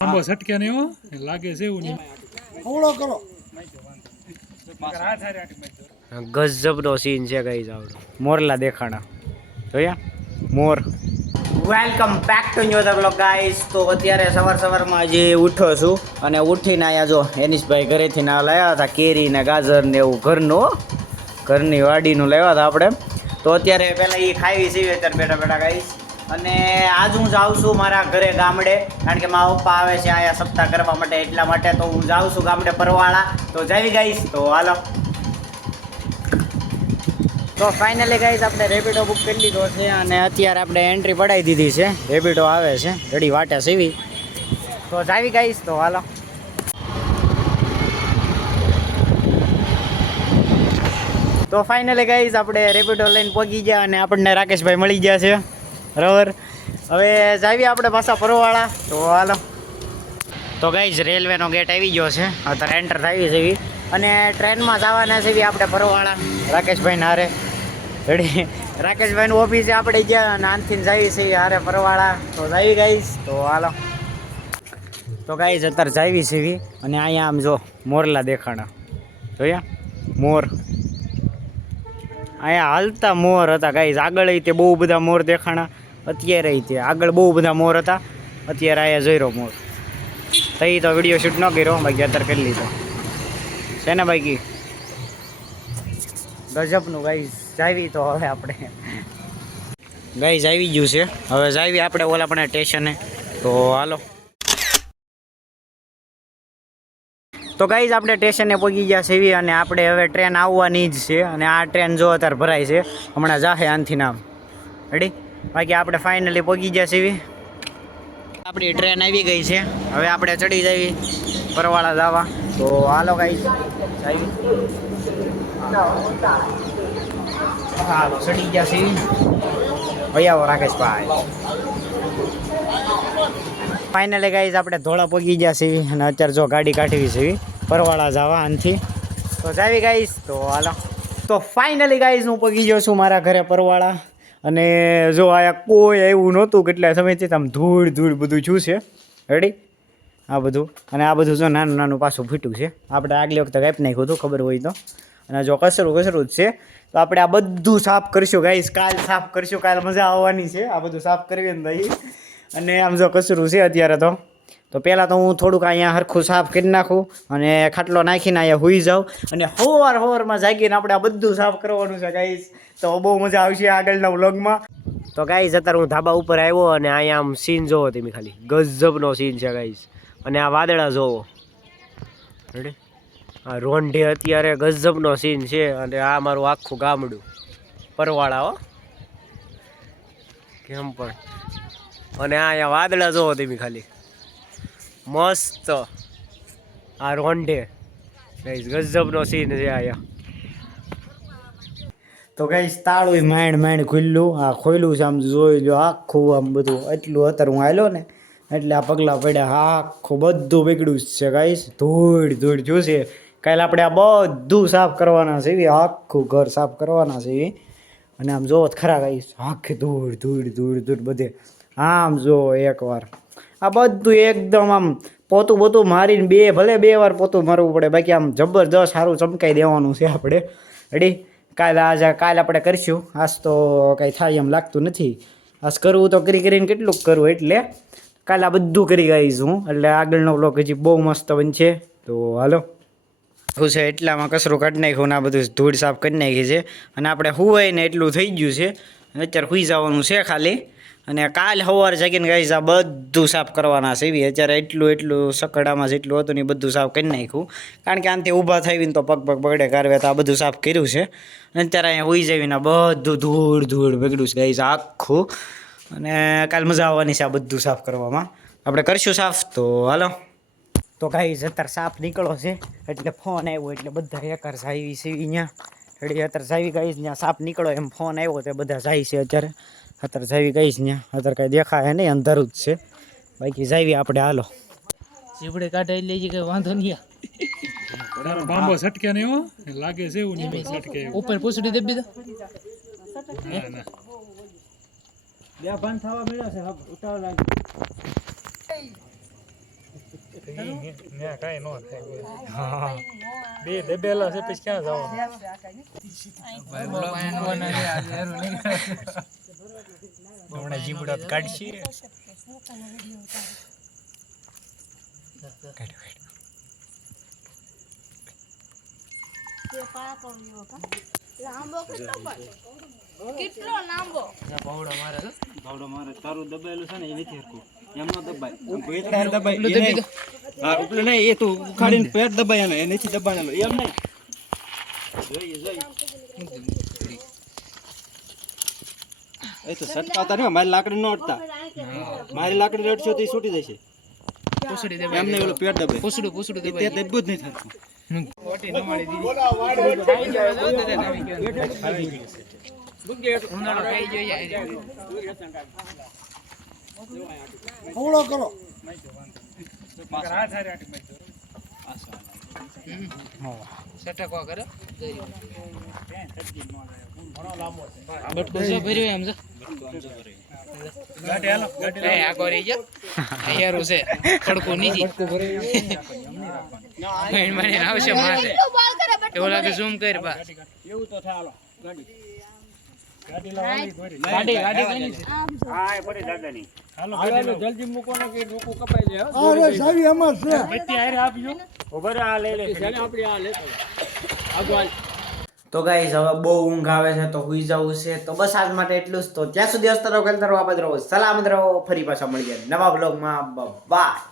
આંબો સટકે નહીં હો લાગે છે એવું નહીં હવળો કરો ગજબનો સીન છે ગાઈસ આવડો મોરલા દેખાણા જોયા મોર welcome back to new the vlog guys તો અત્યારે સવારમાં જે ઉઠો છું અને ઉઠીને આયા જો એનિશભાઈ ઘરેથી ના લાવ્યા હતા કેરી ને ગાજર ને એવું ઘરની વાડીનું લાવ્યા હતા આપણે તો અત્યારે પહેલાં એ ખાવી છીએ અત્યારે બેઠા ગાઈસ અને આજ હું જાઉં છું મારા ઘરે ગામડે કારણ કે મારા પપ્પા આવે છે અહીંયા સપ્તાહ કરવા માટે એટલા માટે તો હું જાઉં છું ગામડે પરવાળા તો જાવી ગાઈસ તો હાલો તો ફાઇનલી ગાઈસ આપણે રેપિડો બુક કરી લીધો છે અને અત્યારે આપણે એન્ટ્રી પડાવી દીધી છે રેપિડો આવે છે રેડી વાટે સીવી તો જાવી ગાઈસ તો હાલો તો ફાઇનલી ગાઈસ આપણે રેપિડો લઈને પહોંચી ગયા અને આપણને રાકેશભાઈ મળી ગયા છે બરાબર હવે જાવી આપણે પાછા પરવાળા તો હાલો તો ગાઈસ રેલવેનો ગેટ આવી ગયો છે અત્યારે એન્ટર થઈ છે અને ટ્રેનમાં જવાના છે આપણે પરવાળા રાકેશભાઈને હારે રેડી રાકેશભાઈનું ઓફિસે આપણે ગયા અને આનથી જાવી છે હારે પરવાળા તો જાવી ગાઈસ તો હાલો તો ગાઈસ અત્યારે જાવી છે અને અહીંયા આમ જો મોરલા દેખાણા જોયા મોર અહીંયા હાલતા મોર હતા ગાઈસ આગળ તે બહુ બધા મોર દેખાણા અત્યારે તે આગળ બહુ બધા મોર હતા અત્યારે અહીંયા જોઈ રહ્યો મોર તઈ તો વિડીયો શૂટ ન કર્યો બાકી અત્યારે કરી લીધો છે ને બાકી ગજબનું ગાઈસ જાવી તો હવે આપણે ગાઈસ આવી ગયું છે હવે જાવી આપણે ઓલા પણ સ્ટેશને તો હાલો તો ગાઈસ આપણે સ્ટેશને પહોંચી ગયા છે અને આપણે હવે ટ્રેન આવવાની જ છે અને આ ટ્રેન જો અત્યારે ભરાય છે હમણાં જાહે આનથી નામ રેડી બાકી આપણે ફાઇનલી પહોંચી ગયા છે આપણી ટ્રેન આવી ગઈ છે હવે આપણે ચડી જઈએ પરવાળા જવા તો હાલો ગાઈસ આવી હાલો ચડી ગયા છે ભૈયાઓ રાકેશભાઈ ફાઇનલી ગાઈસ આપણે ધોળા પહોંચી ગયા છે અને અત્યારે જો ગાડી કાઢવી છે પરવાળા જવા આનથી તો જાવી ગાઈસ તો હાલો તો ફાઇનલી ગાઈસ હું પહોંચી ગયો છું મારા ઘરે પરવાળા અને જો આયા કોઈ એવું નહોતું કેટલા સમયથી આમ ધૂળ બધું છું છે રેડી આ બધું અને આ બધું જો નાનું પાછું ફીટું છે આપણે આગલી વખતે કાપી નાખ્યું હતું ખબર હોય તો અને જો કચરું જ છે તો આપણે આ બધું સાફ કરીશું ગાઈસ કાલ સાફ કરીશું કાલ મજા આવવાની છે આ બધું સાફ કરવી ને ભાઈ અને આમ જો કચરું છે અત્યારે તો પહેલાં તો હું થોડુંક અહીંયા સરખું સાફ કરી નાખું અને ખાટલો નાખીને અહીંયા સૂઈ જાઉં અને સવારમાં જાગીને આપણે આ બધું સાફ કરવાનું છે ગાઈસ તો બહુ મજા આવશે આગળના વ્લોગમાં તો ગાઈસ અત્યારે હું ધાબા ઉપર આવ્યો અને અહીંયા આમ સીન જોવો તમે ખાલી ગજબનો સીન છે ગાઈસ અને આ વાદળા જોવો રેડી આ રોંઢે અત્યારે ગજબનો સીન છે અને આ મારું આખું ગામડું પરવાળા હો કેમ પણ અને અહીંયા વાદળા જોવો તમે ખાલી મસ્ત આ રોંઢે ગાઈસ ગજબનો સીન છે અહીંયા તો ગાઈસ તાળું માંડ ખુલ્લું આ ખોલ્યું છે આમ જોઈ લો આખું આમ બધું એટલું અત્યારે હું આવ્યો ને એટલે આ પગલાં પડ્યા આખું બધું બગડ્યું છે ગાઈસ ધૂળ જોશે કાલે આપણે આ બધું સાફ કરવાના છે આખું ઘર સાફ કરવાના છે અને આમ જોવો ખરા ગાઈસ આખી ધૂળ બધે આમ જો એકવાર આ બધું એકદમ આમ પોતું મારીને ભલે બે વાર પોતું મારવું પડે બાકી આમ જબરદસ્ત સારું ચમકાઈ દેવાનું છે આપણે રેડી કાલે આપણે કરીશું આજ તો કાંઈ થાય એમ લાગતું નથી આજ કરવું તો કરીને કેટલુંક કરવું એટલે કાલે આ બધું કરી ગઈશ હું એટલે આગળનો વ્લોગ હજી બહુ મસ્ત બનશે તો હાલો શું છે એટલામાં કચરું કાઢી નાખ્યું ને આ બધું ધૂળ સાફ કરી નાખી છે અને આપણે હુવાય ને એટલું થઈ ગયું છે અત્યારે સુઈ જવાનું છે ખાલી અને કાલ સવારે જાગીને ગાઈસ આ બધું સાફ કરવાના છે અત્યારે એટલું સકડામાં જેટલું હતું ને બધું સાફ કરી નાખ્યું કારણ કે આનાથી ઊભા થઈને તો પગ બગડે કારવે તો આ બધું સાફ કર્યું છે અને અત્યારે અહીંયા હોઈ જઈને બધું ધૂળ બગડ્યું છે ગાઈસ આખું અને કાલ મજા આવવાની છે આ બધું સાફ કરવામાં આપણે કરીશું સાફ તો હાલો તો ગાઈસ અત્યારે સાફ નીકળો છે એટલે ફોન આવ્યો એટલે બધા એકાર જાવી છે અહીંયા રેડી અત્યારે જાવી ગાઈસ ત્યાં સાફ નીકળો એમ ફોન આવ્યો તે બધા જાય છે અત્યારે જાવી ગઈશ ત્યાં અત્યારે કાંઈ દેખાય નહીં અંધારું જ છે બાકી જાવી આપણે હાલો જીબડે કાઢે લઈ જઈએ કઈ વાંધો નહીં આંબો સટકે નહીં હો લાગે છે એવું નહીં સટકે ઉપર પૂછડી દેબી દો બંધ થવા મળ્યો છે ઉતાવળ લાગે કઈ નો થાય હા બે દબેલા છે પછી ક્યાં જવાનું હમણાં જીબડા કાઢશે કેટલો લાંબો ભાવડો મારે તારું દબાયેલું છે ને એ નથી હરખું એમ ન દબાય પેટ દબાય હા એટલે નહીં એ તું ઉખાડીને પેટ દબાય ને એ નથી દબાણેલું એમ નહીં જોઈએ એ તો સટકાવતા નહીં મારી લાકડી ન અડતા મારી લાકડી અડશો તો એ છૂટી જશે એમ નહીં ઓલું પેટ દબાય પૂછડું તે દબ્યું જ નહીં થતું ઝૂમ કર બા એવું તો થાય હાલો જલ્દી મૂકો ને કે લોકો કપાઈ જાય અરે સાવી અમાર છે બત્તી આરે આપજો ઉભર આ લઈ લે આપણે આ લેતો આગળ તો ગાઈસ હવે બહુ ઊંઘ આવે છે તો હુઈ જવું છે તો બસ આજ માટે એટલું જ તો ત્યાં સુધી હસતા રહો ખેલતા રહો આબાદ રહો સલામત રહો ફરી પાછા મળીએ નવા બ્લોગમાં બાય